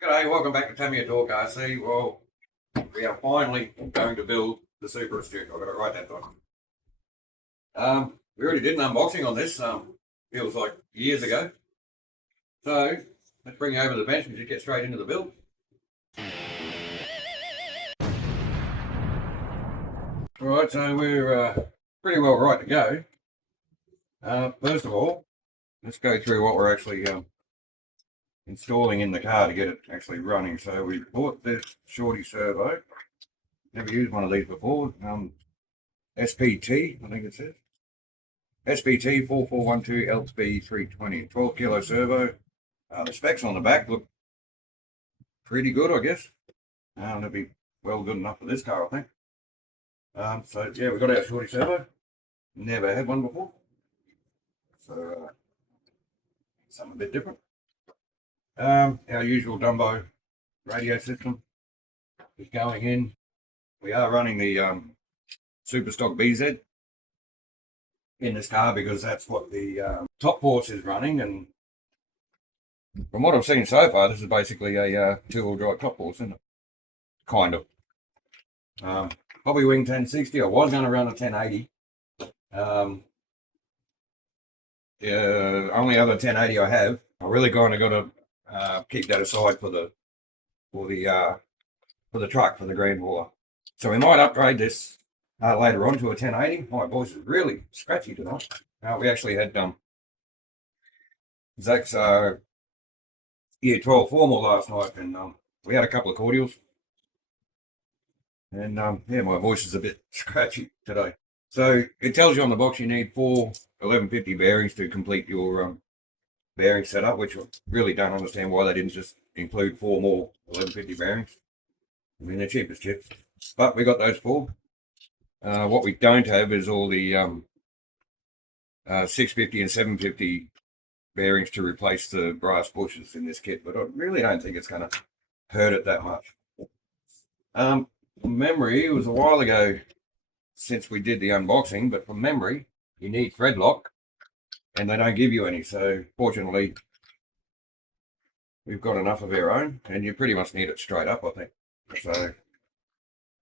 G'day, welcome back to Tamiya Talk RC. Well, we are finally going to build the Super Astute. I've got it right that time. We already did an unboxing on this, feels like years ago. So, let's bring you over to the bench and just get straight into the build. Alright, so we're pretty well right to go. First of all, let's go through what we're actually installing in the car to get it actually running. So we bought this shorty servo. Never used one of these before. SPT, I think it says. SPT 4412 LB 320, 12 kilo servo. The specs on the back look pretty good, I guess. They'll be well good enough for this car, I think. So yeah, we got our shorty servo. Never had one before. So something a bit different. Our usual Dumbo radio system is going in. We are running the Super Stock BZ in this car because that's what the top force is running, and from what I've seen so far, this is basically a two-wheel drive top force, isn't it? Kind of. Hobby Wing 1060. I was going to run a 1080. Only other 1080 I have. I really kind of got to keep that aside for the truck, for the grand hauler. So we might upgrade this later on to a 1080. My voice is really scratchy tonight. We actually had Zach's year 12 formal last night, and we had a couple of cordials. And yeah, my voice is a bit scratchy today. So it tells you on the box you need 4 1150 bearings to complete your bearing setup, which I really don't understand why they didn't just include 4 more 1150 bearings. I mean, they're cheap as chips. But we got those 4. What we don't have is all the 650 and 750 bearings to replace the brass bushes in this kit, but I really don't think it's going to hurt it that much. From memory, it was a while ago since we did the unboxing, but from memory, you need thread lock, and they don't give you any, so fortunately, we've got enough of our own, and you pretty much need it straight up, I think. So,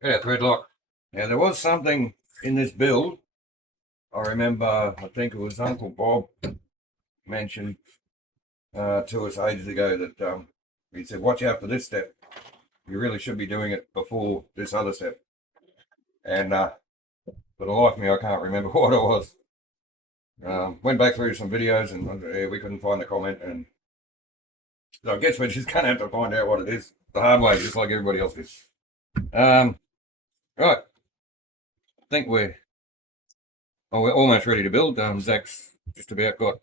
yeah, thread lock. Now, there was something in this build, I remember, I think it was Uncle Bob mentioned to us ages ago that he said, watch out for this step. You really should be doing it before this other step. And for the life of me, I can't remember what it was. Went back through some videos and we couldn't find the comment. And so I guess we're just going to have to find out what it is the hard way, just like everybody else is. Right. I think we're almost ready to build. Zach's just about got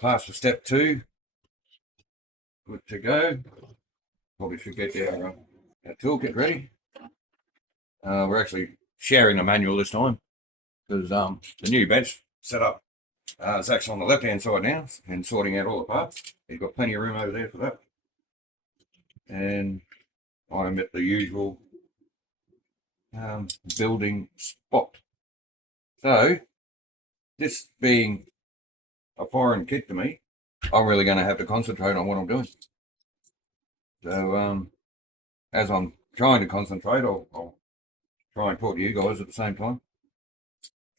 past for step 2. Good to go. Probably should get our toolkit ready. We're actually sharing the manual this time because the new bench set up. Zach's on the left-hand side now and sorting out all the parts. He's got plenty of room over there for that. And I'm at the usual building spot. So, this being a foreign kit to me, I'm really going to have to concentrate on what I'm doing. So, as I'm trying to concentrate, I'll try and talk to you guys at the same time.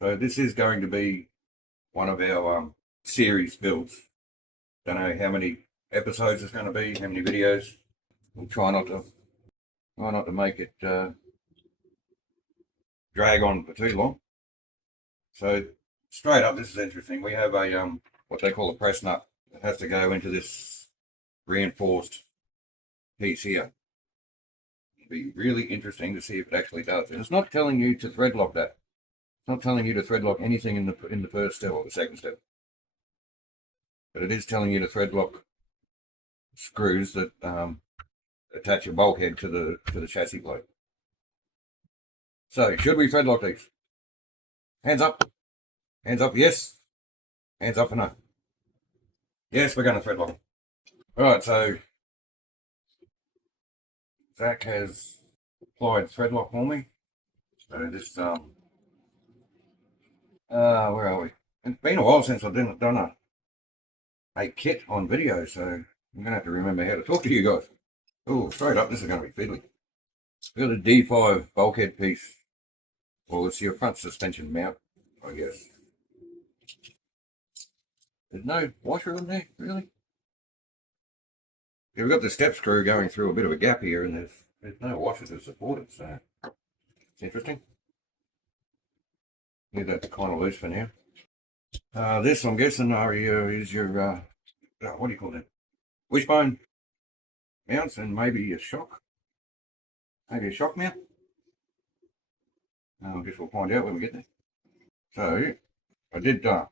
So this is going to be one of our series builds. Don't know how many episodes it's going to be, how many videos. We'll try not to make it drag on for too long. So straight up, this is interesting. We have a what they call a press nut that has to go into this reinforced piece here. It'll be really interesting to see if it actually does. And it's not telling you to thread lock that. It's not telling you to thread lock anything in the first step or the second step. But it is telling you to thread lock screws that attach a bulkhead to the chassis plate. So, should we thread lock these? Hands up. Hands up, yes. Hands up for no. Yes, we're going to thread lock. Alright, so Zach has applied thread lock for me. So this where are we? It's been a while since I've done a kit on video, so I'm going to have to remember how to talk to you guys. Oh, straight up, this is going to be fiddly. We've got a D5 bulkhead piece. Well, it's your front suspension mount, I guess. There's no washer in there, really? Yeah, we've got the step screw going through a bit of a gap here, and there's no washer to support it, so it's interesting. Leave that kind of loose for now. This, I'm guessing, is your, what do you call that? Wishbone mounts and maybe a shock. Maybe a shock mount. I guess we'll find out when we get there. So, I did put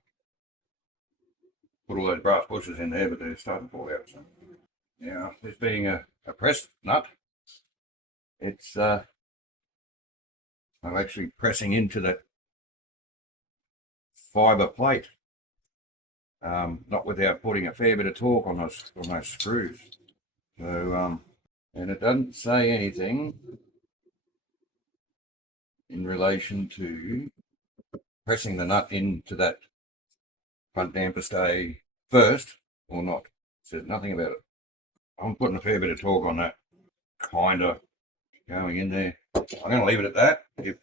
all those brass bushes in there, but they're starting to fall out. So, now, this being a pressed nut, it's I'm actually pressing into that fibre plate, not without putting a fair bit of torque on those screws. So, and it doesn't say anything in relation to pressing the nut into that front damper stay first or not. It says nothing about it. I'm putting a fair bit of torque on that, kind of going in there. I'm going to leave it at that. If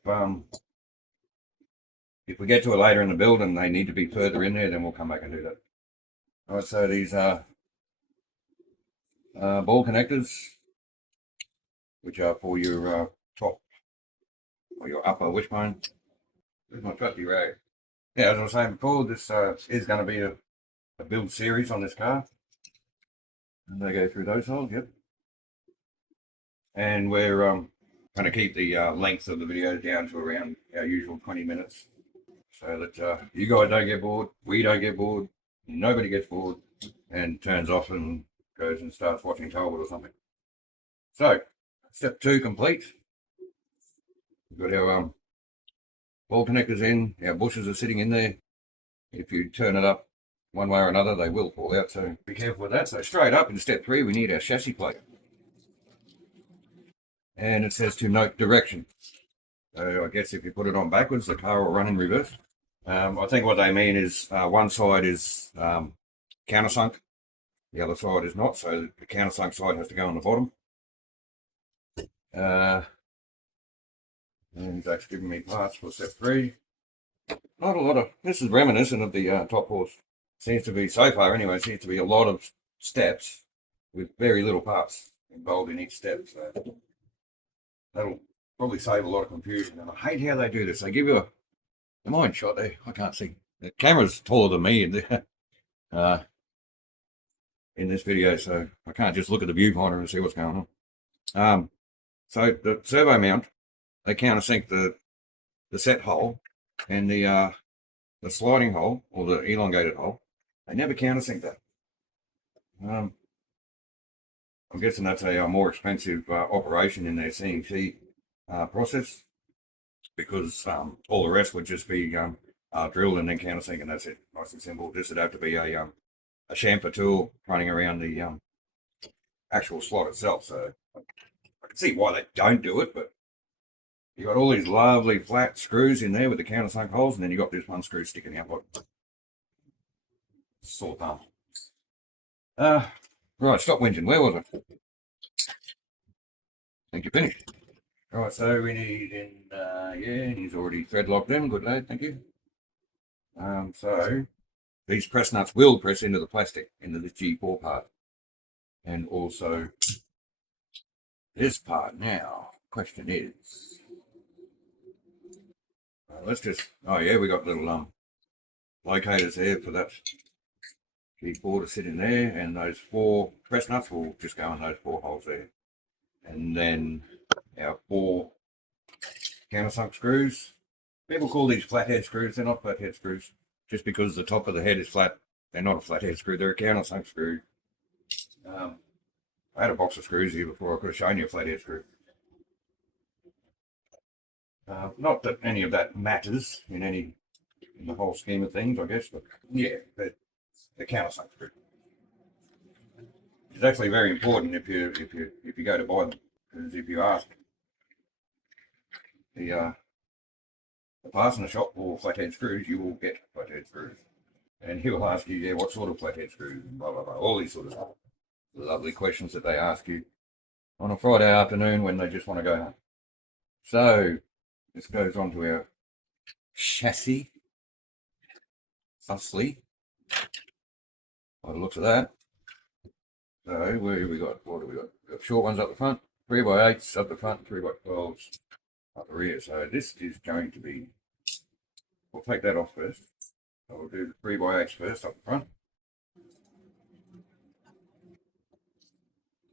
we get to it later in the build and they need to be further in there, then we'll come back and do that. All right, so these are ball connectors, which are for your top or your upper wishbone. There's my trusty rag. Yeah, as I was saying before, this is going to be a build series on this car. And they go through those holes, yep. And we're going to keep the length of the video down to around our usual 20 minutes. So that you guys don't get bored, we don't get bored, nobody gets bored, and turns off and goes and starts watching Talbot or something. So, step 2 complete. We've got our ball connectors in, our bushes are sitting in there. If you turn it up one way or another, they will fall out, so be careful with that. So straight up in step 3, we need our chassis plate. And it says to note direction. So I guess if you put it on backwards, the car will run in reverse. I think what they mean is one side is countersunk, the other side is not, so the countersunk side has to go on the bottom. And Zach's giving me parts for step 3. Not a lot of, this is reminiscent of the Top Horse. Seems to be, so far anyway, seems to be a lot of steps with very little parts involved in each step. So that'll probably save a lot of confusion. And I hate how they do this. They give you a, am I in shot there? I can't see. The camera's taller than me in this video, so I can't just look at the viewfinder and see what's going on. So the servo mount, they countersink the set hole and the sliding hole or the elongated hole. They never countersink that. I'm guessing that's a more expensive operation in their CNC process, because all the rest would just be drilled and then countersink, and that's it. Nice and simple. This would have to be a chamfer tool running around the actual slot itself. So I can see why they don't do it, but you got all these lovely flat screws in there with the countersunk holes, and then you got this one screw sticking out. Sore thumb. Right, stop whinging. Where was it? I think you finished. Right, so we need in, yeah, he's already thread locked in. Good lad, thank you. So these press nuts will press into the plastic, into the G4 part. And also this part. Now, question is, let's just, oh yeah, we got little locators there for that G4 to sit in there, and those 4 press nuts will just go in those 4 holes there. And then our 4 countersunk screws. People call these flathead screws. They're not flathead screws. Just because the top of the head is flat, they're not a flathead screw. They're a countersunk screw. I had a box of screws here before. I could have shown you a flathead screw. Not that any of that matters in the whole scheme of things, I guess. But yeah, the countersunk screw. It's actually very important if you go to buy them, because if you ask the fastener shop for flathead screws, you will get flathead screws, and he will ask you, yeah, what sort of flathead screws, and blah blah blah, all these sort of stuff. lovely questions that they ask you on a Friday afternoon when they just want to go home. So this goes on to our chassis, thusly, by the looks of that. So where have we got? What have we got? We've got short ones up the front, 3x8s up the front, 3x12s up the rear. So this is going to be, we'll take that off first. So we'll do the 3x8s first up the front,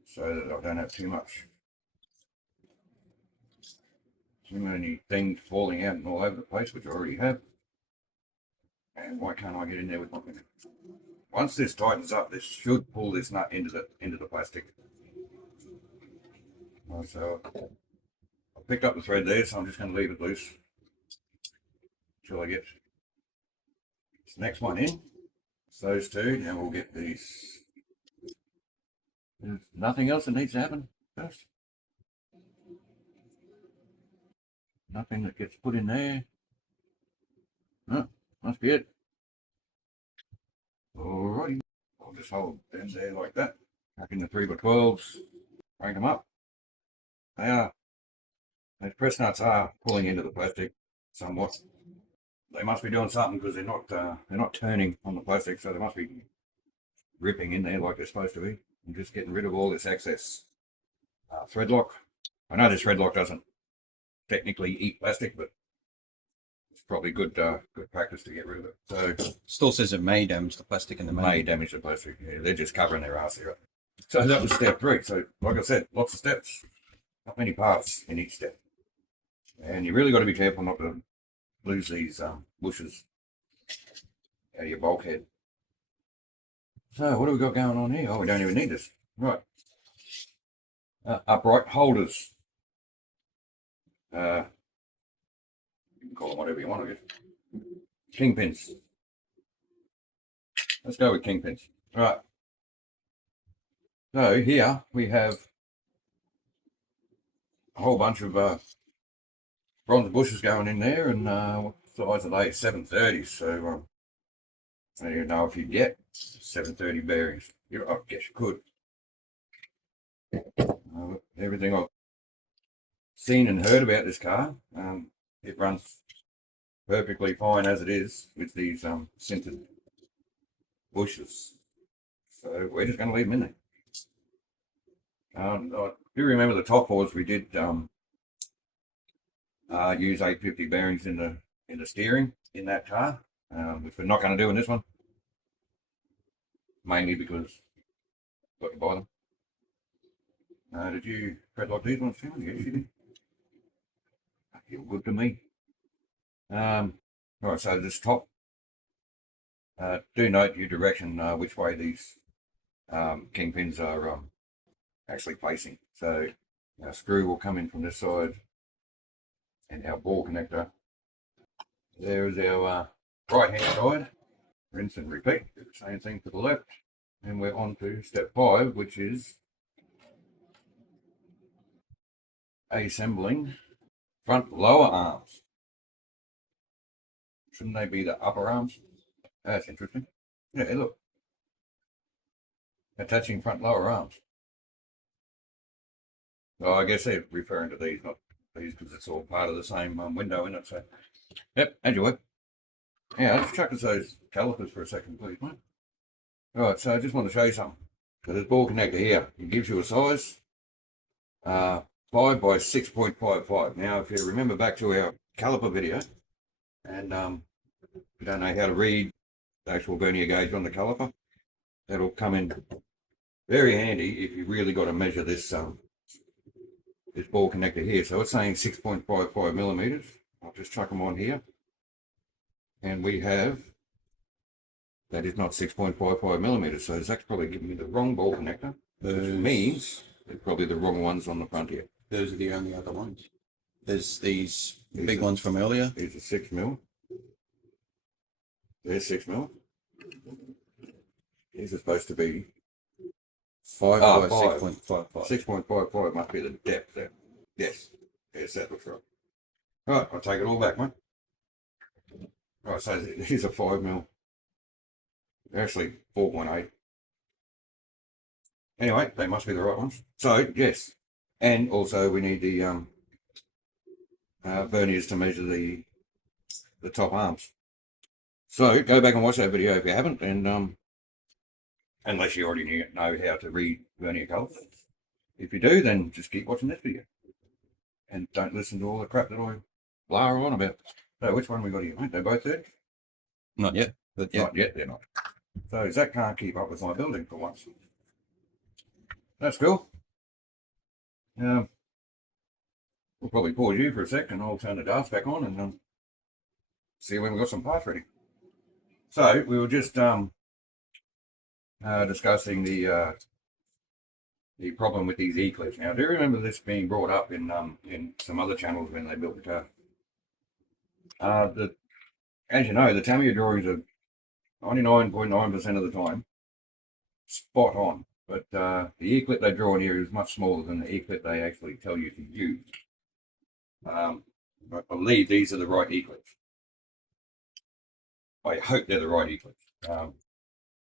so that I don't have too many things falling out and all over the place, which I already have. And why can't I get in there with my finger? Once this tightens up, this should pull this nut into the plastic. So I picked up the thread there, so I'm just going to leave it loose until I get this next one in. It's those two, and we'll get these. There's nothing else that needs to happen first. Nothing that gets put in there. No, must be it. Alrighty, I'll just hold them there like that. Back in the 3x12s, crank them up. Those press nuts are pulling into the plastic somewhat. They must be doing something because they're not turning on the plastic, so they must be ripping in there like they're supposed to be. I'm just getting rid of all this excess thread lock. I know this thread lock doesn't technically eat plastic, but it's probably good practice to get rid of it. So still says it may damage the plastic in the may damage the plastic. Yeah, they're just covering their ass here. So that was step 3. So like I said, lots of steps, not many parts in each step, and you really got to be careful not to lose these bushes out of your bulkhead. So what do we got going on here? Oh, we don't even need this. Right. Upright holders. You can call them whatever you want, I guess. Kingpins. Let's go with kingpins. Right. So here we have a whole bunch of bronze bushes going in there, and what size are they? 730. So I don't even know if you get 730 bearings. I guess you could. Everything I've seen and heard about this car, it runs perfectly fine as it is with these sintered bushes. So we're just going to leave them in there. I do remember the top fours we did use 850 bearings in the steering in that car, which we're not going to do in this one, mainly because I've got to buy them. Did you thread lock these ones too? Yes, you did. Feel good to me. Right, so this top, do note your direction, which way these kingpins are actually facing. So our screw will come in from this side, and our ball connector. There is our right hand side. Rinse and repeat. Do the same thing to the left. And we're on to step 5, which is assembling front lower arms. Shouldn't they be the upper arms? That's interesting. Yeah, look. Attaching front lower arms. Well, I guess they're referring to these, not these, because it's all part of the same window, isn't it? So, yep, as you would. Yeah, let's chuck us those calipers for a second, please, mate. Right, so I just want to show you something. So this ball connector here, it gives you a size 5 by 6.55. Now, if you remember back to our caliper video, and you don't know how to read the actual vernier gauge on the caliper, that'll come in very handy if you really got to measure this this ball connector here. So it's saying 6.55 millimeters. I'll just chuck them on here, and we have, that is not 6.55 millimeters, so that's probably giving me the wrong ball connector, which means they're probably the wrong ones on the front here. Those are the only other ones. There's these big ones from earlier. These are 6 mil. There's 6 mil. These are supposed to be 5 by 6.55. 6.55 must be the depth there. Yes, that looks right. Right, I'll take it all back, mate. Right, so these are 5 mil. They're actually 4.8. Anyway, they must be the right ones. So yes, and also we need the verniers to measure the top arms. So go back and watch that video if you haven't, and unless you already know how to read vernier colours. If you do, then just keep watching this video and don't listen to all the crap that I blare on about. So which one we got here, mate? They're both there? Not yet, but yeah. Not yet, they're not. So Zach can't keep up with my building for once. That's cool. We'll probably pause you for a sec and I'll turn the DAS back on and see when we've got some parts ready. So we were just discussing the problem with these E-clips. Now, I do remember this being brought up in some other channels when they built the car. As you know, the Tamiya drawings are 99.9% of the time spot on, but the E-clip they draw in here is much smaller than the E-clip they actually tell you to use. I believe these are the right E-clips. I hope they're the right E-clips.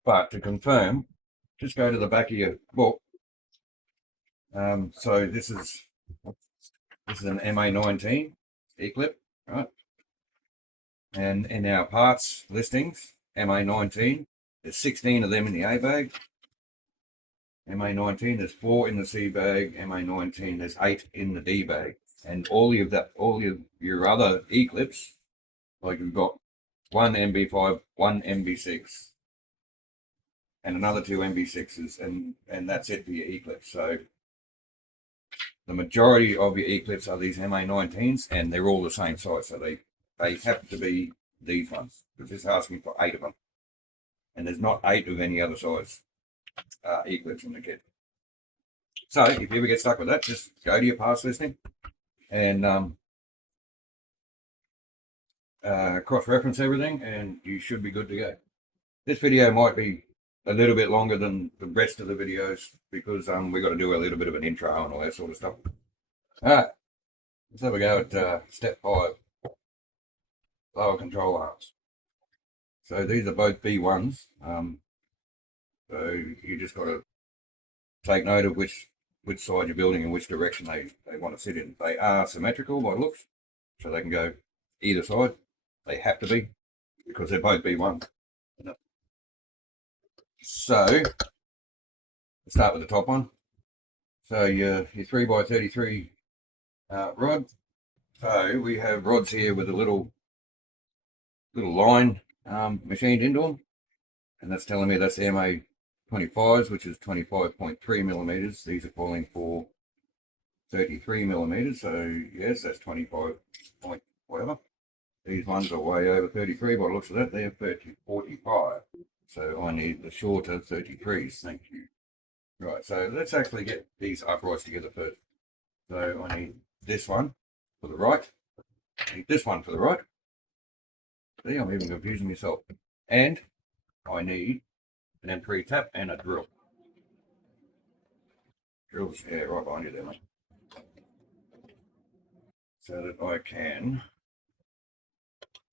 But to confirm, just go to the back of your book. So this is an MA19 E-clip, right? And in our parts listings, MA19, there's 16 of them in the A bag. MA19, there's 4 in the C bag. MA19, there's 8 in the D bag. And all of your other E-clips, like you've got one MB5, one MB6, and another 2 MB6s, and that's it for your E-clips. So the majority of your E-clips are these MA19s, and they're all the same size. So they have to be these ones, because it's asking for 8 of them. And there's not 8 of any other size E-clips in the kit. So if you ever get stuck with that, just go to your parts listing and cross-reference everything, and you should be good to go. This video might be a little bit longer than the rest of the videos because we got to do a little bit of an intro and all that sort of stuff. All right, let's have a go at step 5, lower control arms. So these are both B1s. So you just got to take note of which side you're building and which direction they want to sit in. They are symmetrical by looks, so they can go either side. They have to be because they're both B1s. So let's start with the top one. So your 3x33 rod. So we have rods here with a little line machined into them, and that's telling me that's the MA25s, which is 25.3 millimeters. These are calling for 33 millimeters, so yes, that's 25 point whatever. These ones are way over 33 by the looks of that. They're 45. So I need the shorter 33s. Thank you. Right, so let's actually get these uprights together first. So I need this one for the right. I need this one for the right. See, I'm even confusing myself. And I need an M3 tap and a drill. Drill's, yeah, right behind you there, mate. So that I can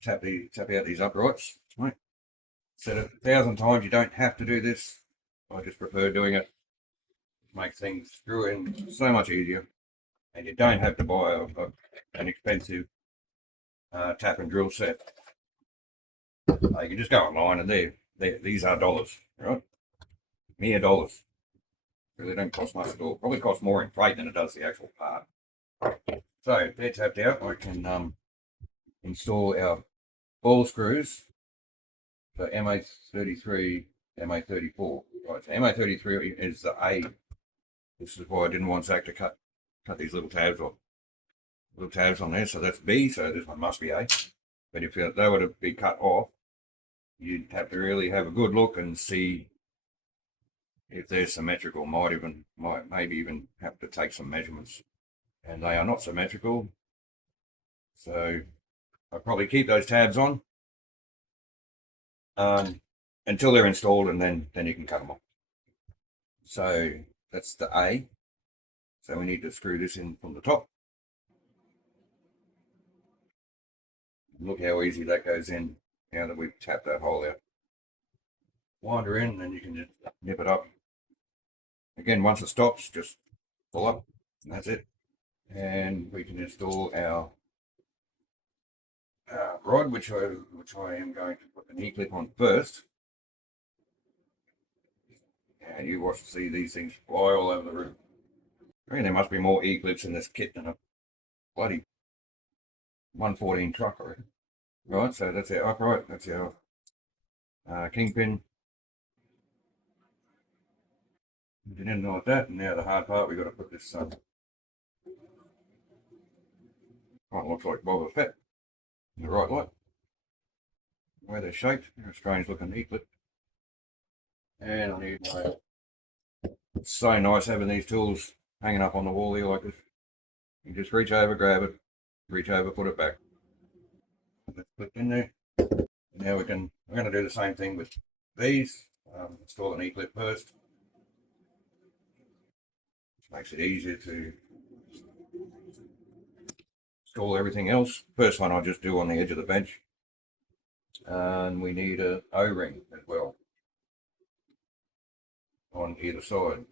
tap out these uprights. Right. Said it 1,000 times, you don't have to do this. I just prefer doing it. Makes things screwing so much easier. And you don't have to buy an expensive tap and drill set. You can just go online and these are dollars, right? Mere dollars. Really don't cost much at all. Probably costs more in freight than it does the actual part. So they're tapped out. I can install our ball screws for MA33, MA34. Right, so MA33 is the A. This is why I didn't want Zach to cut these little tabs off. Little tabs on there, so that's B, so this one must be A. But if they were to be cut off, you'd have to really have a good look and see if they're symmetrical. Maybe even have to take some measurements. And they are not symmetrical, so I'll probably keep those tabs on until they're installed, and then you can cut them off. So that's the A. So we need to screw this in from the top. Look how easy that goes in now that we've tapped that hole out. Wind her in, and then you can just nip it up Again, once it stops, just pull up, and that's it. And we can install our rod, which I am going to put an E-clip on first. And you watch to see these things fly all over the room. I mean, there must be more E-clips in this kit than a bloody 114 truck, I reckon. Right, so that's our upright, that's our kingpin. Didn't know that, and now the hard part, we've got to put this kind of looks like Boba Fett in the right light. The way they're shaped, they're a strange looking E-clip. And I need my, it's so nice having these tools hanging up on the wall here like this. You just reach over, grab it, reach over, put it back. Let's put it in there. Now we're going to do the same thing with these. Install an E-clip first. Which makes it easier to install everything else. First one I'll just do on the edge of the bench. And we need a O-ring as well on either side.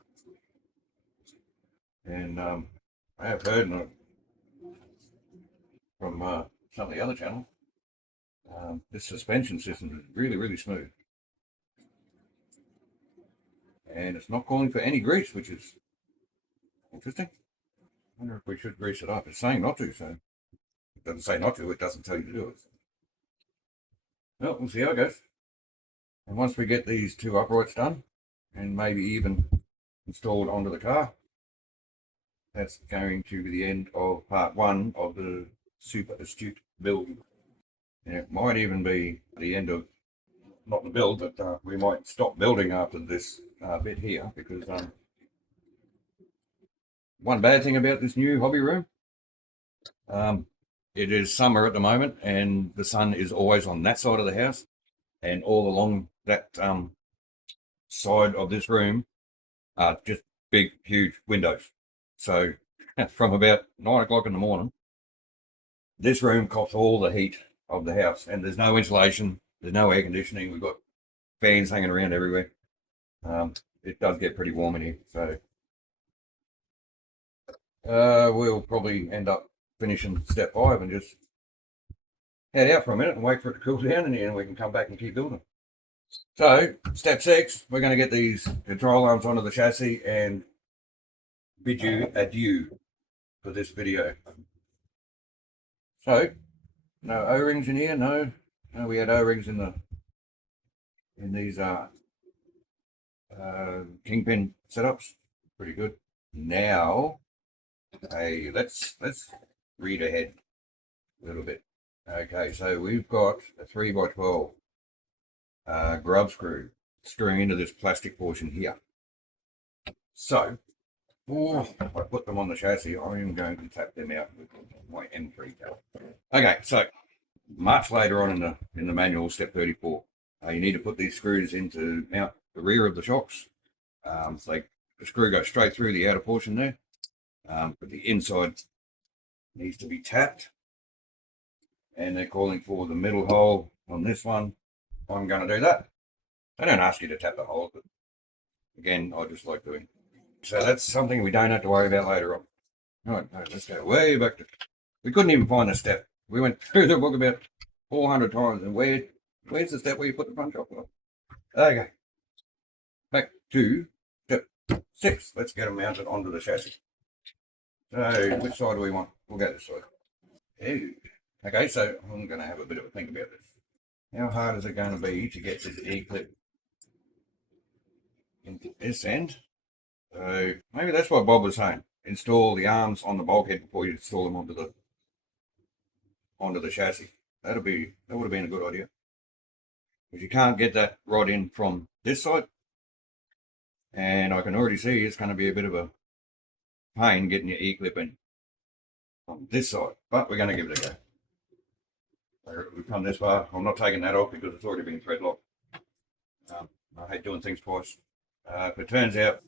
And I have heard from some of the other channels, this suspension system is really, really smooth. And it's not calling for any grease, which is interesting. I wonder if we should grease it up. It's saying not to, so it doesn't say not to, it doesn't tell you to do it. Well, we'll see how it goes. And once we get these two uprights done, and maybe even installed onto the car, that's going to be the end of part one of the Super Astute build. And it might even be the end of, not the build, but we might stop building after this bit here, because one bad thing about this new hobby room, it is summer at the moment, and the sun is always on that side of the house, and all along that side of this room are just big, huge windows. So from about 9 o'clock in the morning, this room cops all the heat of the house, and there's no insulation, there's no air conditioning. We've got fans hanging around everywhere. It does get pretty warm in here, so we'll probably end up finishing step 5 and just head out for a minute and wait for it to cool down, and then we can come back and keep building. So step 6, we're going to get these control arms onto the chassis and bid you adieu for this video. So no O-rings in here. No, we had O-rings in these kingpin setups. Pretty good. Now, hey, let's read ahead a little bit. Okay, so we've got a 3x12 grub screw screwing into this plastic portion here. So, I put them on the chassis. I am going to tap them out with my M3 tab. Okay, so much later on in the manual, step 34, you need to put these screws in to mount the rear of the shocks. So the screw goes straight through the outer portion there, but the inside needs to be tapped. And they're calling for the middle hole on this one. I'm going to do that. I don't ask you to tap the hole, but again, I just like doing. So that's something we don't have to worry about later on. All right, let's go way back to. We couldn't even find the step. We went through the book about 400 times, and where's the step where you put the punch off? Okay, back to step 6. Let's get them mounted onto the chassis. So which side do we want? We'll go this side. Ew. Okay, so I'm going to have a bit of a think about this. How hard is it going to be to get this E-clip into this end? So maybe that's what Bob was saying. Install the arms on the bulkhead before you install them onto the chassis. That would have been a good idea. Because you can't get that rod in from this side. And I can already see it's going to be a bit of a pain getting your E-clip in on this side. But we're going to give it a go. We've come this far. I'm not taking that off because it's already been thread locked. I hate doing things twice. If it turns out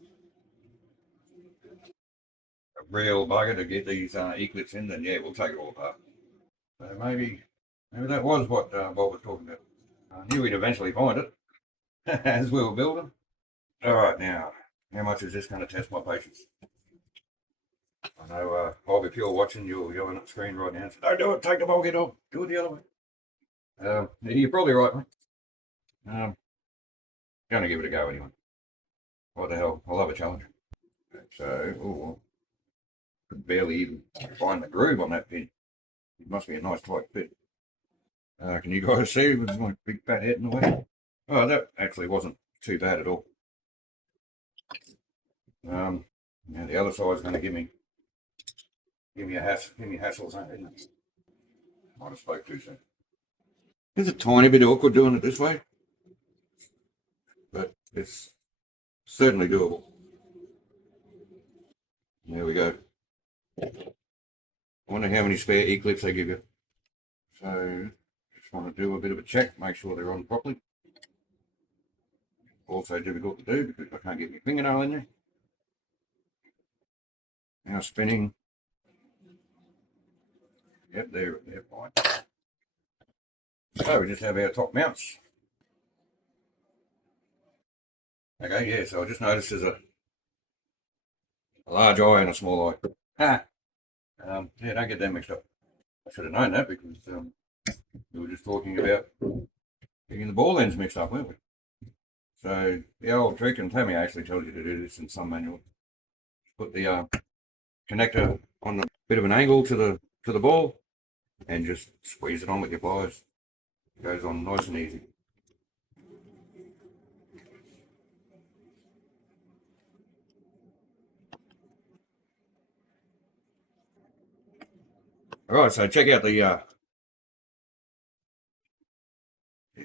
a real bugger to get these E-clips in, then yeah, we'll take it all apart. So maybe that was what Bob was talking about. I knew we'd eventually find it as we were building. All right, now how much is this going to test my patience? I know, Bob, if you're watching, you're yelling at the screen right now. Don't do it, take the bulkhead off, do it the other way. You're probably right, mate. Going to give it a go anyway. What the hell, I love a challenge. So, oh, could barely even find the groove on that pin. It must be a nice tight fit. Can you guys see with my big fat head in the way? Oh, that actually wasn't too bad at all. Now the other side's going to give me hassles, isn't it? Might have spoke too soon. It's a tiny bit awkward doing it this way, but it's certainly doable. There we go. I wonder how many spare E-clips they give you. So, just want to do a bit of a check, make sure they're on properly. Also difficult to do because I can't get my fingernail in there. Now spinning. Yep, they're fine. So we just have our top mounts. Okay, yeah, so I just noticed there's a large eye and a small eye. Yeah, don't get them mixed up. I should have known that because we were just talking about getting the ball ends mixed up, weren't we? So the old trick, and Tamiya actually tells you to do this in some manual. Put the connector on a bit of an angle to the ball, and just squeeze it on with your pliers. It goes on nice and easy. Alright, so check out the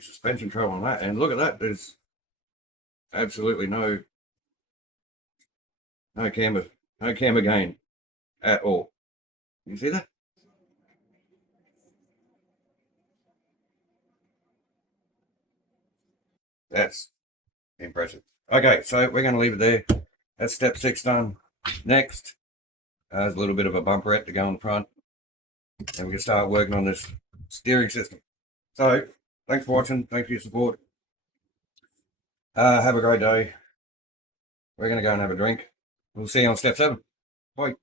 suspension travel on that, and look at that, there's absolutely no camber gain at all. You see that? That's impressive. Okay, so we're going to leave it there. That's step 6 done. Next, there's a little bit of a bumperette to go in front, and we can start working on this steering system. So, thanks for watching. Thanks for your support. Have a great day. We're going to go and have a drink. We'll see you on step 7. Bye.